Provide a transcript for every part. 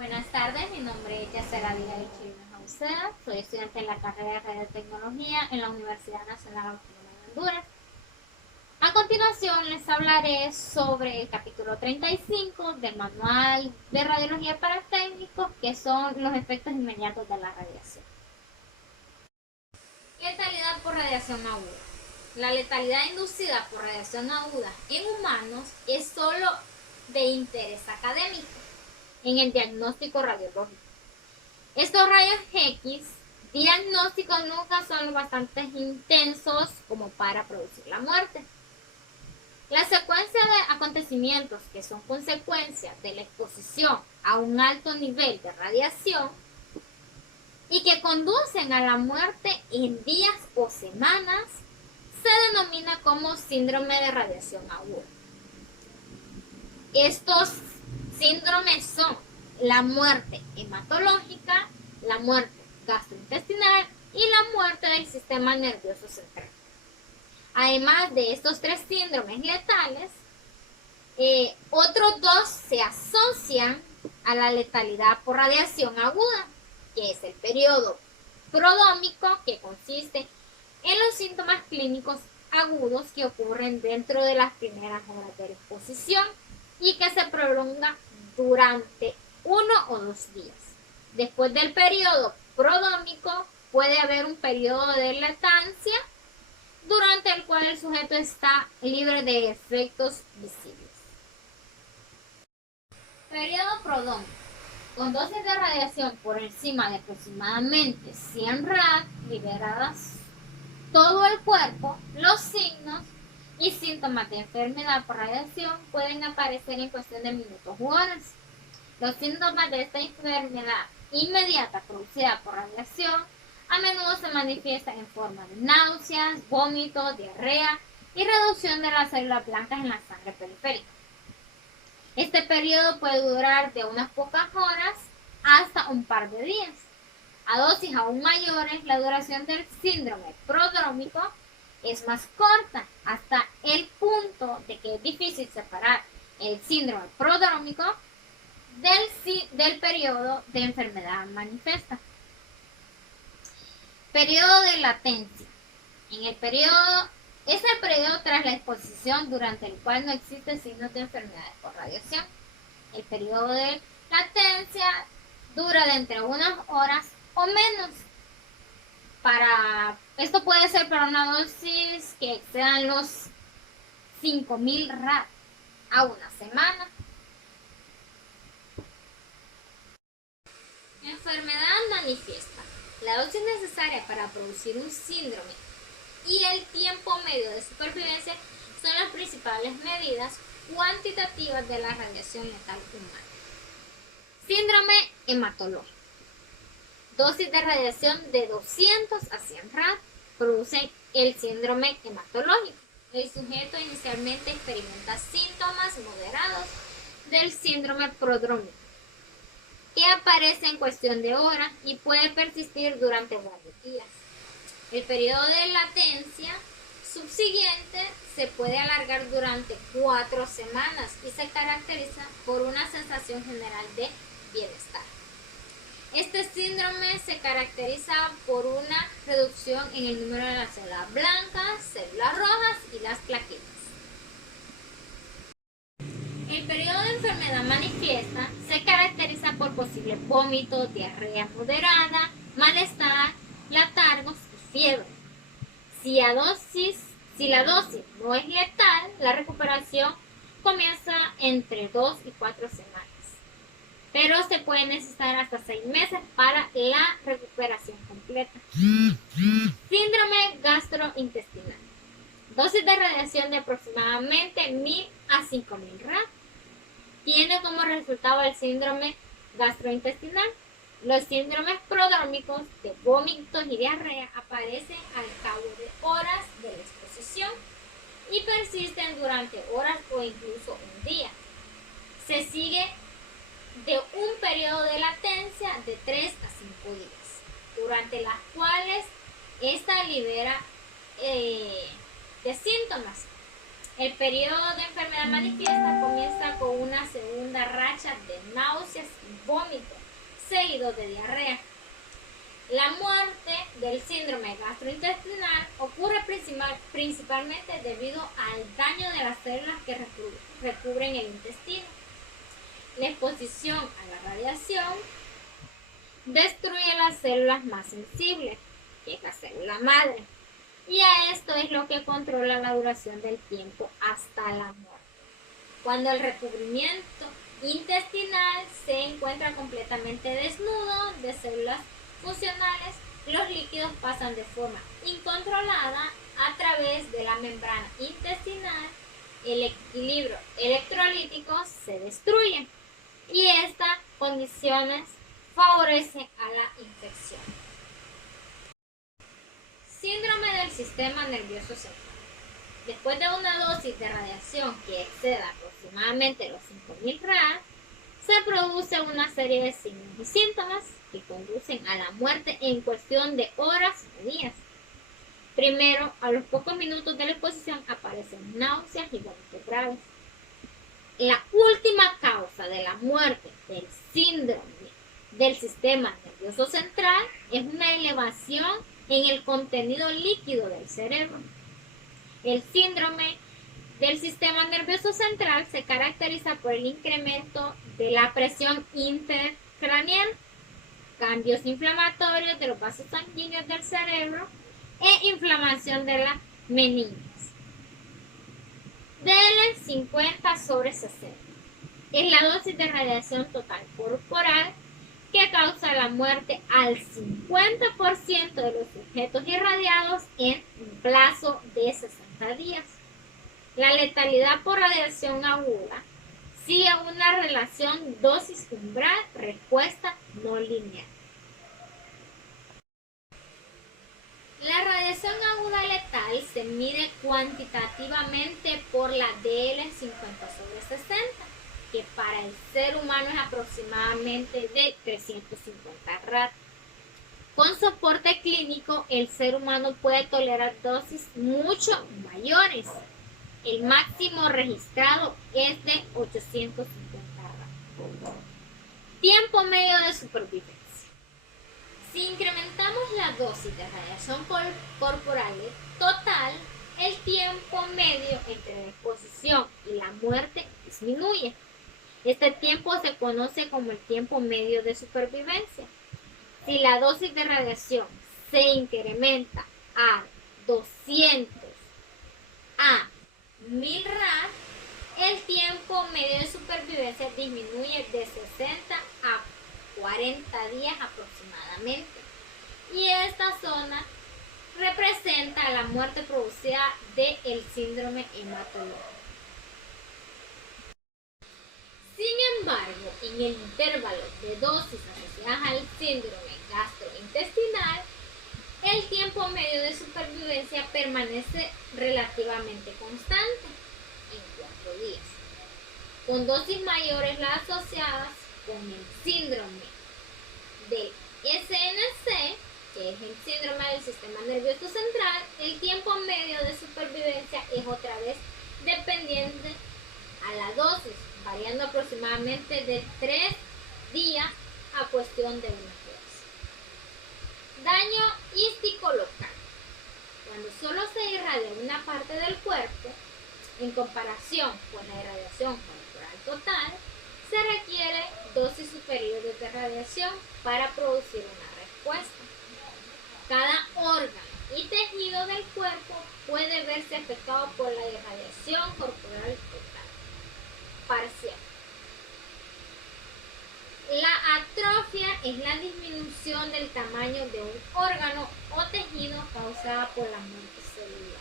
Buenas tardes, mi nombre es Yacera Abigail Chirino Jauceda, soy estudiante en la carrera de Radiotecnología en la Universidad Nacional Autónoma de Honduras. A continuación les hablaré sobre el capítulo 35 del Manual de Radiología para Técnicos, que son los efectos inmediatos de la radiación. Letalidad por radiación aguda. La letalidad inducida por radiación aguda en humanos es solo de interés académico en el diagnóstico radiológico. Estos rayos X diagnósticos nunca son lo bastante intensos como para producir la muerte. La secuencia de acontecimientos que son consecuencia de la exposición a un alto nivel de radiación y que conducen a la muerte en días o semanas se denomina como síndrome de radiación aguda. Estos síndromes son la muerte hematológica, la muerte gastrointestinal y la muerte del sistema nervioso central. Además de estos tres síndromes letales, otros dos se asocian a la letalidad por radiación aguda, que es el periodo prodrómico, que consiste en los síntomas clínicos agudos que ocurren dentro de las primeras horas de la exposición y que se prolonga durante 1 o 2 días. Después del periodo prodrómico puede haber un periodo de latancia durante el cual el sujeto está libre de efectos visibles. Periodo prodrómico. Con dosis de radiación por encima de aproximadamente 100 rad liberadas todo el cuerpo, los signos y síntomas de enfermedad por radiación pueden aparecer en cuestión de minutos u horas. Los síntomas de esta enfermedad inmediata producida por radiación a menudo se manifiestan en forma de náuseas, vómitos, diarrea y reducción de las células blancas en la sangre periférica. Este periodo puede durar de unas pocas horas hasta un par de días. A dosis aún mayores, la duración del síndrome prodrómico es más corta, hasta el punto de que es difícil separar el síndrome prodrómico del periodo de enfermedad manifiesta. Periodo de latencia. Es el periodo tras la exposición durante el cual no existen signos de enfermedades por radiación. El periodo de latencia dura de entre unas horas o menos. Esto puede ser para una dosis que excedan los 5000 rad a una semana. Enfermedad manifiesta. La dosis necesaria para producir un síndrome y el tiempo medio de supervivencia son las principales medidas cuantitativas de la radiación letal humana. Síndrome hematológico. Dosis de radiación de 200 a 100 rad producen el síndrome hematológico. El sujeto inicialmente experimenta síntomas moderados del síndrome prodrómico, que aparece en cuestión de horas y puede persistir durante varios días. El periodo de latencia subsiguiente se puede alargar durante 4 semanas y se caracteriza por una sensación general de bienestar. Este síndrome se caracteriza por una reducción en el número de las células blancas, células rojas y las plaquetas. El periodo de enfermedad manifiesta se caracteriza por posibles vómitos, diarrea moderada, malestar, letargos y fiebre. Si la dosis no es letal, la recuperación comienza entre 2 y 4 semanas. Pero se puede necesitar hasta 6 meses para la recuperación completa. Síndrome gastrointestinal. Dosis de radiación de aproximadamente 1000 a 5000 rad. Tiene como resultado el síndrome gastrointestinal. Los síndromes prodrómicos de vómitos y diarrea aparecen al cabo de horas de la exposición y persisten durante horas o incluso un día. Se sigue de un periodo de latencia de 3 a 5 días, durante las cuales esta libera de síntomas. El periodo de enfermedad manifiesta comienza con una segunda racha de náuseas y vómito, seguido de diarrea. La muerte del síndrome gastrointestinal ocurre principalmente debido al daño de las células que recubren el intestino. La exposición a la radiación destruye las células más sensibles, que es la célula madre, y a esto es lo que controla la duración del tiempo hasta la muerte. Cuando el recubrimiento intestinal se encuentra completamente desnudo de células funcionales, los líquidos pasan de forma incontrolada a través de la membrana intestinal, el equilibrio electrolítico se destruye y estas condiciones favorecen a la infección. Síndrome del sistema nervioso central. Después de una dosis de radiación que exceda aproximadamente los 5000 rad, se produce una serie de signos y síntomas que conducen a la muerte en cuestión de horas o días. Primero, a los pocos minutos de la exposición aparecen náuseas y vómitos graves. La última causa de la muerte del síndrome del sistema nervioso central es una elevación en el contenido líquido del cerebro. El síndrome del sistema nervioso central se caracteriza por el incremento de la presión intracraneal, cambios inflamatorios de los vasos sanguíneos del cerebro e inflamación de las meninges. DL 50/60 es la dosis de radiación total corporal que causa la muerte al 50% de los sujetos irradiados en un plazo de 60 días. La letalidad por radiación aguda sigue una relación dosis umbral respuesta no lineal. La radiación aguda letal se mide cuantitativamente por la DL 50/60, que para el ser humano es aproximadamente de 350 rad. Con soporte clínico, el ser humano puede tolerar dosis mucho mayores. El máximo registrado es de 850 rad. Tiempo medio de supervivencia. Si incrementamos la dosis de radiación corporal total, el tiempo medio entre la exposición y la muerte disminuye. Este tiempo se conoce como el tiempo medio de supervivencia. Si la dosis de radiación se incrementa a 200 a 1000 rad, el tiempo medio de supervivencia disminuye de 60 a 40 días aproximadamente. Y esta zona representa la muerte producida del síndrome hematológico. Sin embargo, en el intervalo de dosis asociadas al síndrome gastrointestinal, el tiempo medio de supervivencia permanece relativamente constante, en 4 días. Con dosis mayores las asociadas con el síndrome del SNC, que es el síndrome del sistema nervioso central, el tiempo medio de supervivencia es otra vez dependiente a la dosis, variando aproximadamente de 3 días a cuestión de unas horas. Daño ístico local. Cuando solo se irradia una parte del cuerpo, en comparación con la irradiación corporal total, se requiere dosis superiores de radiación para producir una respuesta. Cada órgano y tejido del cuerpo puede verse afectado por la irradiación corporal total parcial. La atrofia es la disminución del tamaño de un órgano o tejido causada por la muerte celular.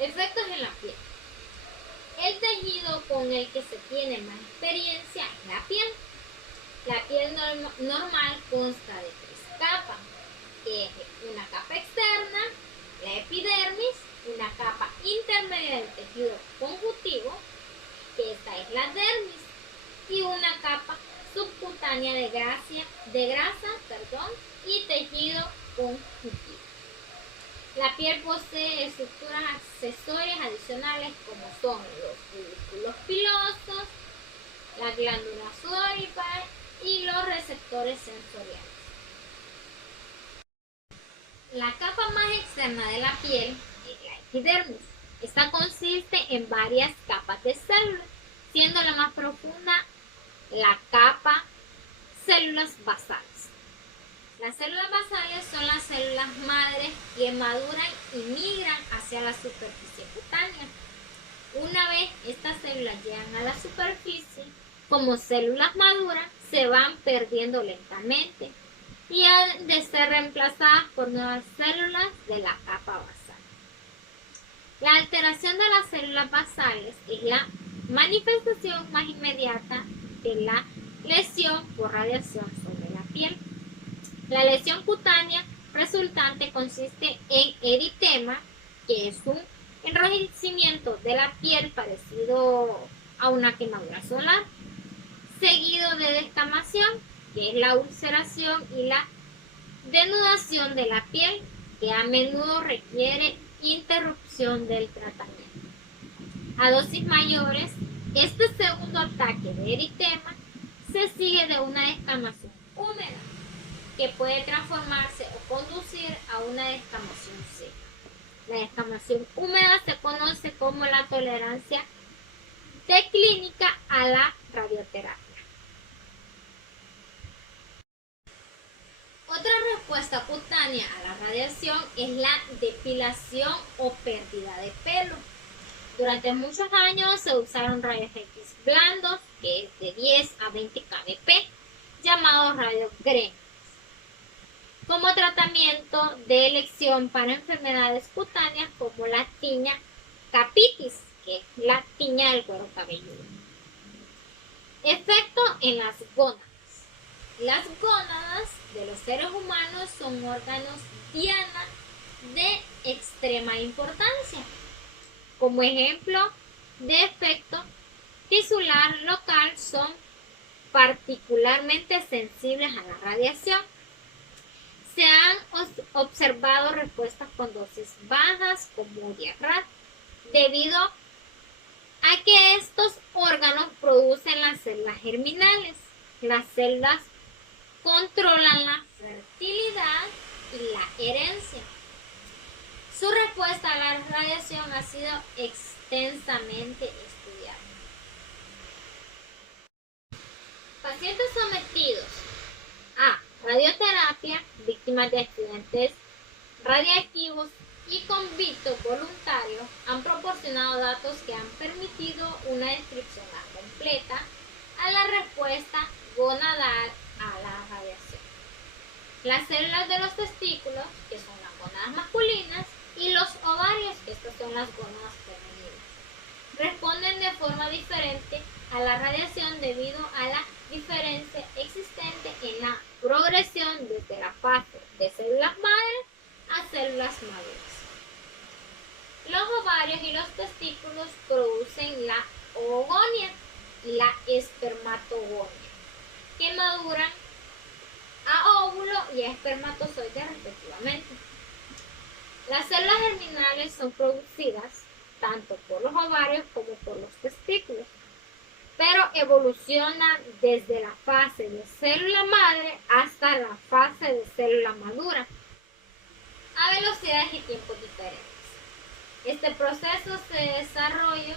Efectos en la piel. El tejido con el que se tiene más experiencia es la piel. La piel normal consta de 3 capas, que es una capa externa, la epidermis, una capa intermedia del tejido conjuntivo, que esta es la dermis, y una capa subcutánea de grasa y tejido conjuntivo. La piel posee estructuras accesorias adicionales como son los folículos pilosos, las glándulas sudoríparas y los receptores sensoriales. La capa más externa de la piel es la epidermis. Esta consiste en varias capas de células, siendo la más profunda la capa células basales. Las células basales son las células madres que maduran y migran hacia la superficie cutánea. Una vez estas células llegan a la superficie, como células maduras, se van perdiendo lentamente y han de ser reemplazadas por nuevas células de la capa basal. La alteración de las células basales es la manifestación más inmediata de la lesión por radiación sobre la piel. La lesión cutánea resultante consiste en eritema, que es un enrojecimiento de la piel parecido a una quemadura solar, seguido de descamación, que es la ulceración, y la denudación de la piel, que a menudo requiere interrupción del tratamiento. A dosis mayores, este segundo ataque de eritema se sigue de una descamación húmeda, que puede transformarse o conducir a una descamación seca. La descamación húmeda se conoce como la tolerancia clínica a la radioterapia. Otra respuesta cutánea a la radiación es la depilación o pérdida de pelo. Durante muchos años se usaron rayos X blandos, que es de 10 a 20 kbp, llamados rayos Green, como tratamiento de elección para enfermedades cutáneas como la tiña capitis, que es la tiña del cuero cabelludo. Efecto en las gónadas. Las gónadas de los seres humanos son órganos diana de extrema importancia. Como ejemplo de efecto tisular local, son particularmente sensibles a la radiación. Se han observado respuestas con dosis bajas como diarrea, debido a que estos órganos producen las células germinales. Las células controlan la fertilidad y la herencia. Su respuesta a la radiación ha sido extensamente estudiada. Pacientes sometidos a radioterapia, víctimas de accidentes radiactivos y convictos voluntarios han proporcionado datos que han permitido una descripción más completa a la respuesta gonadal a la radiación. Las células de los testículos, que son las gónadas masculinas, y los ovarios, que estas son las gónadas femeninas, responden de forma diferente a la radiación debido a la diferencia existente en la progresión desde la fase de células madres a células maduras. Los ovarios y los testículos producen la oogonia y la espermatogonia, que maduran a óvulo y a espermatozoide respectivamente. Las células germinales son producidas tanto por los ovarios como por los testículos, pero evolucionan desde la fase de célula madre hasta la fase de célula madura, a velocidades y tiempos diferentes. Este proceso de desarrollo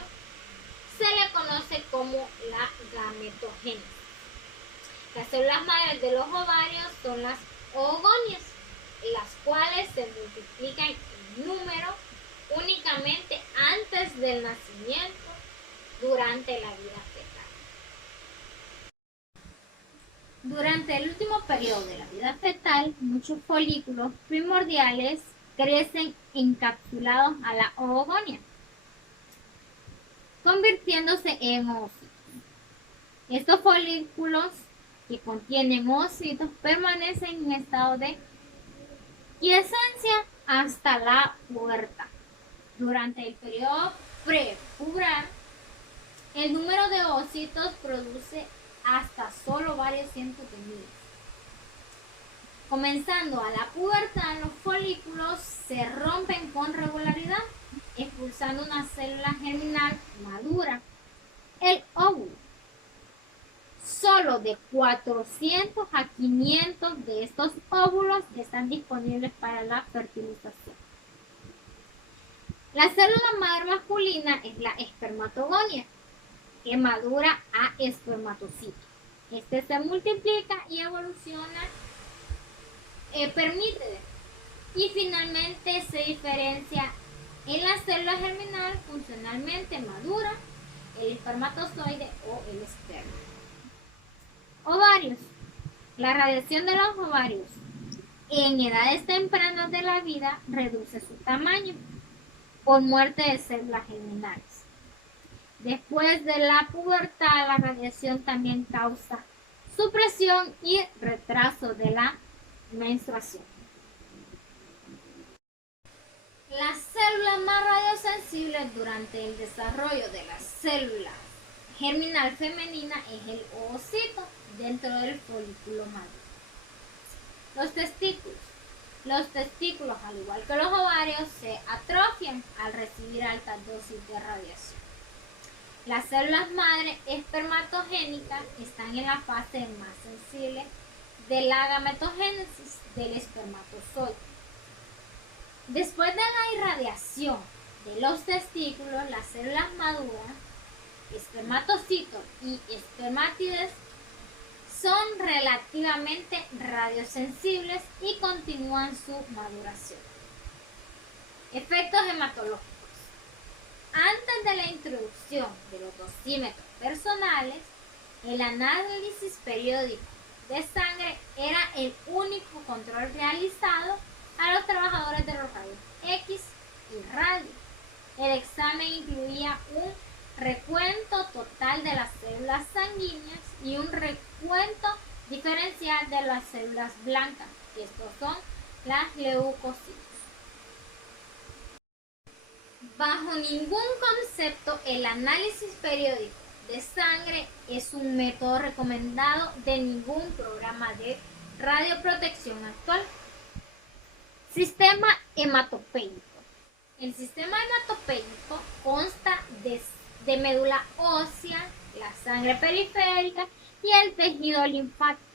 se le conoce como la gametogénesis. Las células madres de los ovarios son las oogonias, las cuales se multiplican en número únicamente antes del nacimiento durante la vida fetal. Durante el último periodo de la vida fetal, muchos folículos primordiales crecen encapsulados a la oogonia, convirtiéndose en ósitos. Estos folículos que contienen ósitos permanecen en estado de quiescencia hasta la pubertad. Durante el periodo prepuberal, el número de ósitos produce hasta solo varios cientos de miles. Comenzando a la pubertad, los folículos se rompen con regularidad, expulsando una célula germinal madura, el óvulo. Solo de 400 a 500 de estos óvulos están disponibles para la fertilización. La célula madre masculina es la espermatogonia, que madura a espermatocito. Este se multiplica y evoluciona, y finalmente se diferencia en la célula germinal funcionalmente madura, el espermatozoide o el esperma. Ovarios. La radiación de los ovarios en edades tempranas de la vida reduce su tamaño por muerte de células germinales. Después de la pubertad, la radiación también causa supresión y retraso de la menstruación. Las células más radiosensibles durante el desarrollo de la célula germinal femenina es el ovocito dentro del folículo maduro. Los testículos. Los testículos, al igual que los ovarios, se atrofian al recibir altas dosis de radiación. Las células madre espermatogénicas están en la fase más sensible de la gametogénesis del espermatozoide. Después de la irradiación de los testículos, las células maduras, espermatocitos y espermátides, son relativamente radiosensibles y continúan su maduración. Efectos hematológicos. Antes de la introducción de los dosímetros personales, el análisis periódico de sangre era el único control realizado a los trabajadores de los rayos X y radio. El examen incluía un recuento total de las células sanguíneas y un recuento diferencial de las células blancas, que estos son las leucocitos. Bajo ningún concepto, el análisis periódico de sangre es un método recomendado de ningún programa de radioprotección actual. Sistema hematopéyico. El sistema hematopéyico consta de médula ósea, la sangre periférica y el tejido linfático.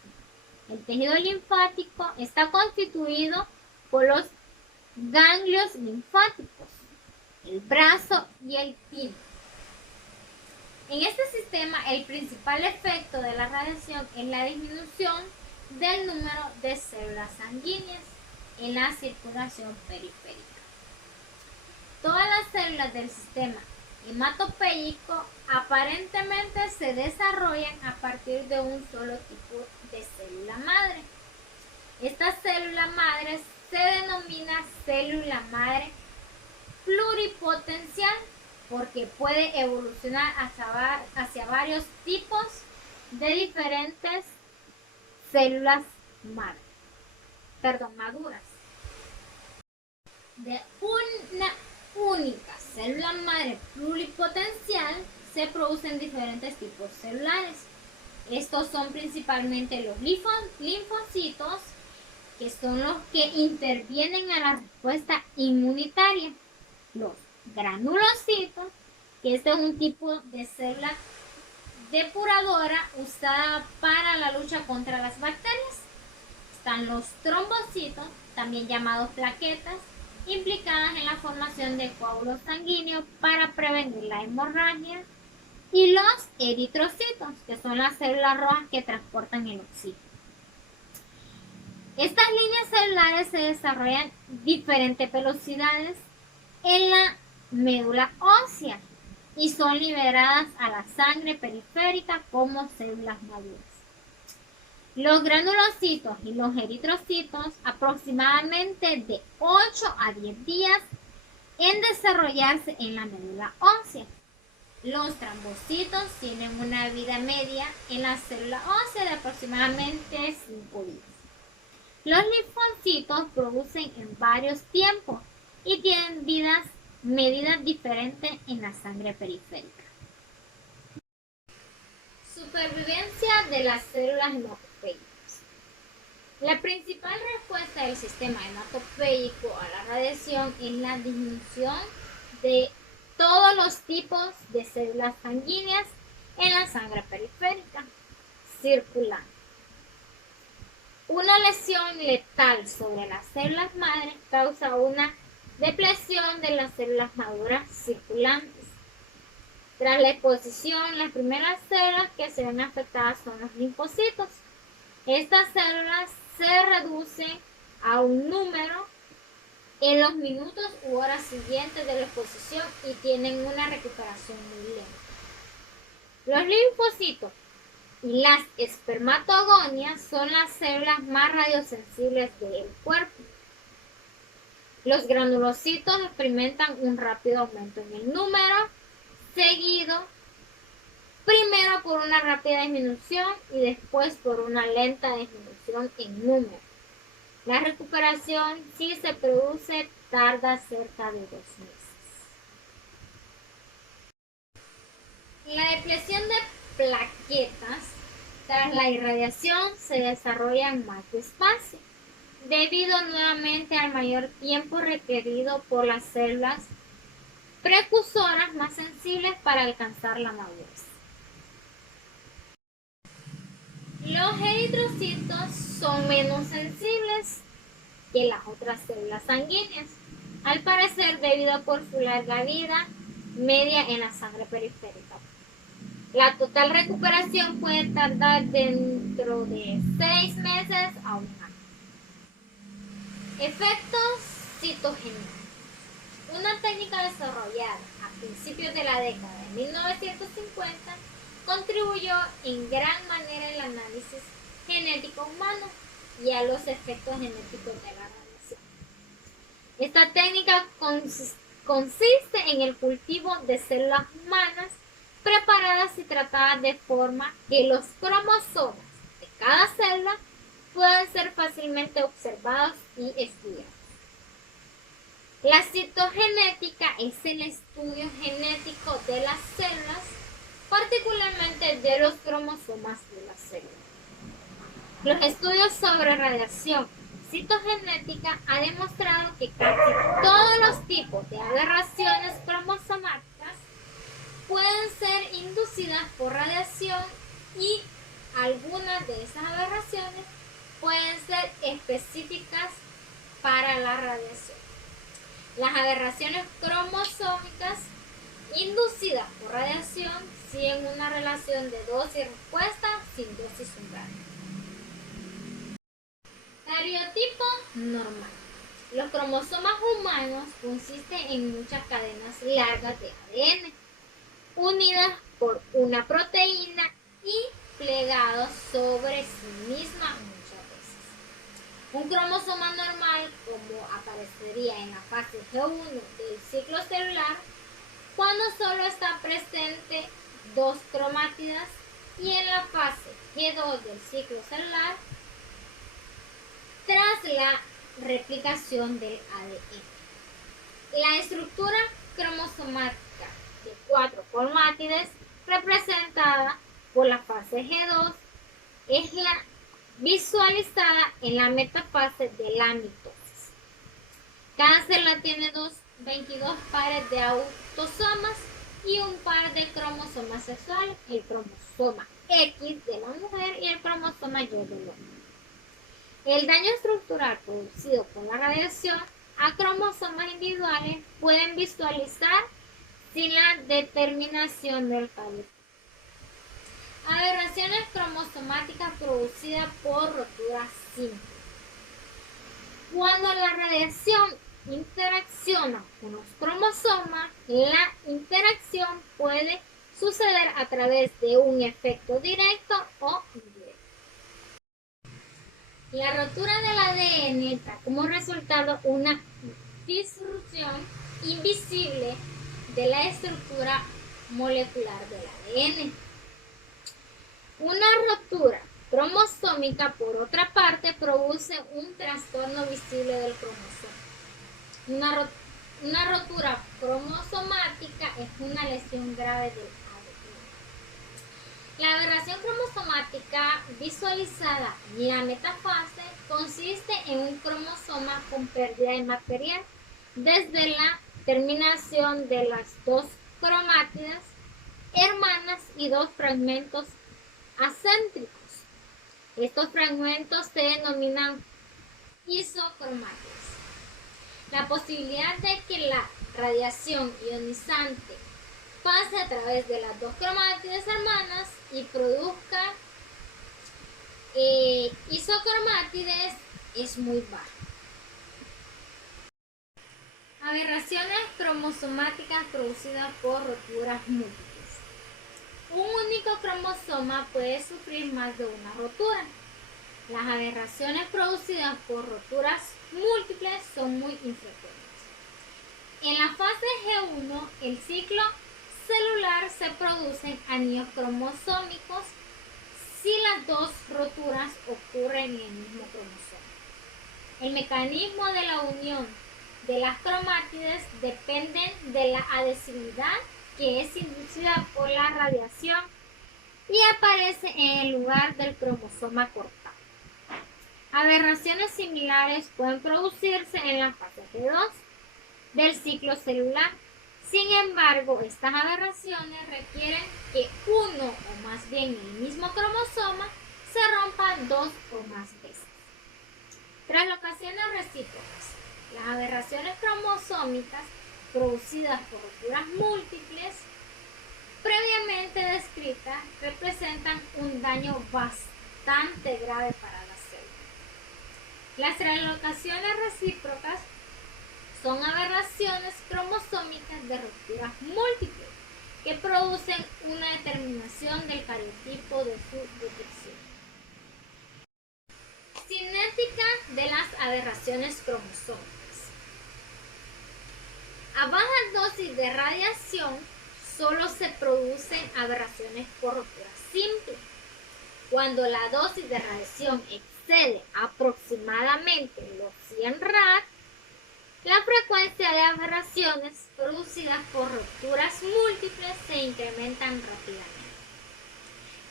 El tejido linfático está constituido por los ganglios linfáticos, el brazo y el timo. En este sistema, el principal efecto de la radiación es la disminución del número de células sanguíneas en la circulación periférica. Todas las células del sistema hematopéyico aparentemente se desarrollan a partir de un solo tipo de célula madre. Esta célula madre se denomina célula madre pluripotencial porque puede evolucionar hacia varios tipos de diferentes células maduras. De una única célula madre pluripotencial se producen diferentes tipos celulares. Estos son principalmente los linfocitos, que son los que intervienen a la respuesta inmunitaria. Los granulocitos, que este es un tipo de célula depuradora usada para la lucha contra las bacterias. Están los trombocitos, también llamados plaquetas, implicadas en la formación de coágulos sanguíneos para prevenir la hemorragia, y los eritrocitos, que son las células rojas que transportan el oxígeno. Estas líneas celulares se desarrollan a diferentes velocidades en la médula ósea y son liberadas a la sangre periférica como células maduras. Los granulocitos y los eritrocitos aproximadamente de 8 a 10 días en desarrollarse en la médula ósea. Los trombocitos tienen una vida media en la célula ósea de aproximadamente 5 días. Los linfocitos producen en varios tiempos y tienen medidas diferentes en la sangre periférica. Supervivencia de las células hematopéyicas. La principal respuesta del sistema hematopéyico a la radiación es la disminución de todos los tipos de células sanguíneas en la sangre periférica circulante. Una lesión letal sobre las células madres causa una depresión de las células maduras circulantes. Tras la exposición, las primeras células que se ven afectadas son los linfocitos. Estas células se reducen a un número en los minutos u horas siguientes de la exposición y tienen una recuperación muy lenta. Los linfocitos y las espermatogonias son las células más radiosensibles del cuerpo. Los granulocitos experimentan un rápido aumento en el número, seguido primero por una rápida disminución y después por una lenta disminución en número. La recuperación, si se produce, tarda cerca de 2 meses. La depresión de plaquetas tras la irradiación se desarrolla más despacio, debido nuevamente al mayor tiempo requerido por las células precursoras más sensibles para alcanzar la madurez. Los eritrocitos son menos sensibles que las otras células sanguíneas, al parecer debido por su larga vida media en la sangre periférica. La total recuperación puede tardar dentro de 6 meses a un año. Efectos citogénicos. Una técnica desarrollada a principios de la década de 1950 contribuyó en gran manera al análisis genético humano y a los efectos genéticos de la radiación. Esta técnica consiste en el cultivo de células humanas preparadas y tratadas de forma que los cromosomas de cada célula puedan ser fácilmente observados y estudiados. La citogenética es el estudio genético de las células, particularmente de los cromosomas de las células. Los estudios sobre radiación citogenética han demostrado que casi todos los tipos de aberraciones cromosomáticas pueden ser inducidas por radiación y algunas de esas aberraciones pueden ser específicas para la radiación. Las aberraciones cromosómicas inducidas por radiación siguen una relación de dosis-respuesta sin dosis umbral. Cariotipo normal. Los cromosomas humanos consisten en muchas cadenas largas de ADN, unidas por una proteína y plegados sobre sí misma muchas veces. Un cromosoma normal, como aparecería en la fase G1 del ciclo celular, cuando solo está presente 2 cromátidas, y en la fase G2 del ciclo celular, tras la replicación del ADN. La estructura cromosomática de 4 cromátides, representada por la fase G2, es la visualizada en la metafase de la mitosis. Cada célula tiene 22 pares de autosomas y un par de cromosomas sexuales, el cromosoma X de la mujer y el cromosoma Y del hombre. El daño estructural producido por la radiación a cromosomas individuales pueden visualizar sin la determinación del cariotipo. Aberraciones cromosomáticas producidas por rotura simple. Cuando la radiación interacciona con los cromosomas, la interacción puede suceder a través de un efecto directo o indirecto. La rotura del ADN da como resultado una disrupción invisible de la estructura molecular del ADN. Una rotura cromosómica, por otra parte, produce un trastorno visible del cromosoma. Una rotura cromosomática es una lesión grave del ADN. La aberración cromosomática visualizada en la metafase consiste en un cromosoma con pérdida de material desde la terminación de las dos cromátidas hermanas y dos fragmentos acéntricos. Estos fragmentos se denominan isocromátidas. La posibilidad de que la radiación ionizante pase a través de las dos cromátidas hermanas y produzca isocromátides es muy baja. Aberraciones cromosomáticas producidas por roturas múltiples. Un único cromosoma puede sufrir más de una rotura. Las aberraciones producidas por roturas múltiples son muy infrecuentes. En la fase G1, el ciclo celular se producen anillos cromosómicos si las dos roturas ocurren en el mismo cromosoma. El mecanismo de la unión de las cromátides depende de la adhesividad que es inducida por la radiación y aparece en el lugar del cromosoma cortado. Aberraciones similares pueden producirse en la fase G2 del ciclo celular. Sin embargo, estas aberraciones requieren que uno o más bien el mismo cromosoma se rompa dos o más veces. Translocaciones recíprocas. Las aberraciones cromosómicas producidas por roturas múltiples previamente descritas representan un daño bastante grave para la célula. Las translocaciones recíprocas son aberraciones cromosómicas de rupturas múltiples que producen una determinación del cariotipo de su detección. Cinética de las aberraciones cromosómicas. A baja dosis de radiación solo se producen aberraciones por rotura simple. Cuando la dosis de radiación excede aproximadamente los 100 rad, la frecuencia de aberraciones producidas por rupturas múltiples se incrementan rápidamente.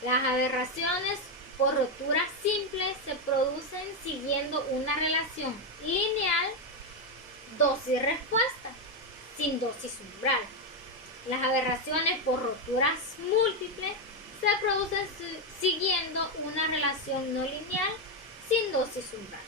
Las aberraciones por rotura simple se producen siguiendo una relación lineal dosis-respuesta, sin dosis umbral. Las aberraciones por roturas múltiples se producen siguiendo una relación no lineal sin dosis umbral.